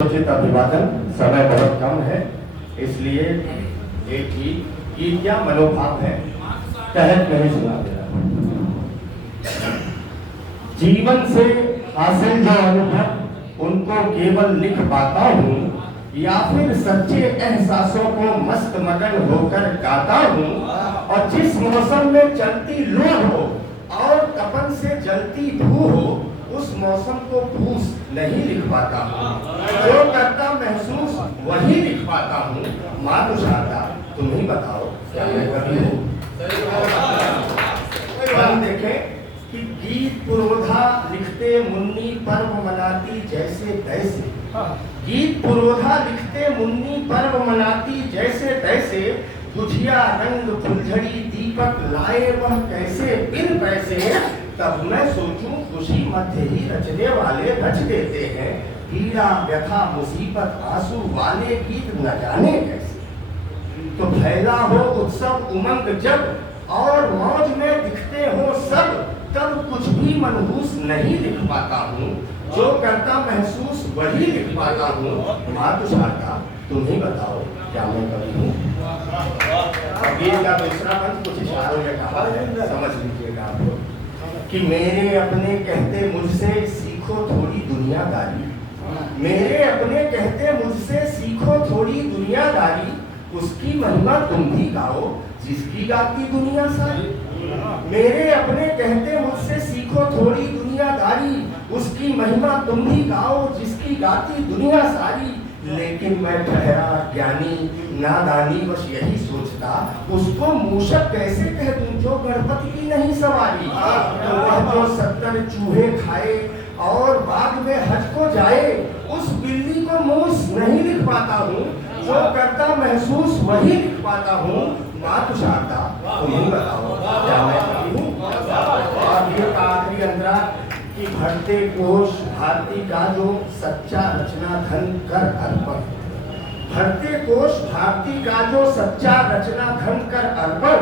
उचित अभिवादन। समय बहुत कम है, इसलिए एक गीत क्या मनोभाव है तहत नहीं सुना दे रहा। जीवन से हासिल जो अनुभव उनको केवल लिख पाता हूँ, या फिर सच्चे एहसासों को मस्त मगन होकर गाता हूँ। और जिस मौसम में चलती लू हो और तपन से जलती धू हो, उस मौसम को फूस नहीं लिख पाता हूँ। जो करता महसूस वही लिख पाता हूँ। मानुषाता तुम ही बताओ क्या मैं कभी हूँ? हम देखें कि गीत पुरोधा लिखते मुन्नी पर्व मनाती जैसे तैसे। गीत पुरोधा लिखते मुन्नी पर्व मनाती जैसे तैसे। गुझिया रंग फुलझड़ी दीपक लाए वह कैसे बिन पैसे। तब मैं सोचूं खुशी मध्य ही रचने वाले रच देते हैं। पीड़ा व्यथा मुसीबत आंसू वाले गीत न जाने कैसे। तो फैला हो उत्सव उमंग जब और मौज में दिखते हो सब, तब कुछ भी मनहूस नहीं लिख पाता हूँ। जो करता महसूस वही लिख पाता हूँ। मातुशाता तुम ही बताओ क्या मैं कवि हूँ? गीत का दूसरा अंत कुछ इशारों में कहा है, समझ लीजिएगा आप कि मेरे अपने कहते मुझसे सीखो थोड़ी दुनियादारी। मेरे अपने कहते मुझसे सीखो थोड़ी दुनियादारी। उसकी महिमा तुम भी गाओ जिसकी गाती दुनिया सारी। मेरे अपने कहते मुझसे सीखो थोड़ी दुनियादारी। उसकी महिमा तुम भी गाओ जिसकी गाती दुनिया सारी। लेकिन मैं ठहरा ज्ञानी नादानी बस यही सोचता, उसको मूषक कैसे कह दूं जो गणपति की नहीं सवारी। तो वह जो 70 चूहे खाए और बाग में हज को जाए, उस बिल्ली को मूस नहीं लिख पाता हूँ। जो करता महसूस वही लिख पाता हूँ। मातुशाता तुम ही बताओ क्या मैं कवि हूँ? और ये आखिरी अंतरा कि भरते कोश भारती का जो सच्चा रचना धन कर अर्पण। भरते कोश भारती का जो सच्चा रचना धन कर अर्पण।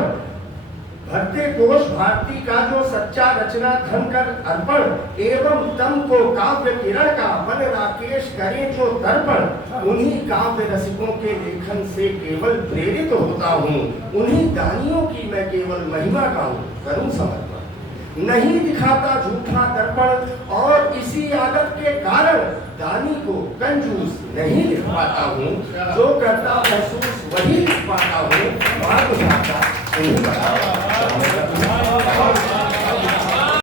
भरते कोश भारती का जो सच्चा रचना धन कर अर्पण। एवं तम को काव्य किरण का बन राकेश करे जो तर्पण। उन्हीं काव्य रसिकों के लेखन से केवल प्रेरित होता हूँ। उन्हीं दानियों की मैं केवल महिमा गाऊं करूं समर्पण। नहीं दिखाता झूठा दर्पण और इसी आदत के कारण दानी को कंजूस नहीं लिख पाता हूँ। जो करता महसूस वही लिख पाता हूँ। मातुशाता तुम ही बताओ।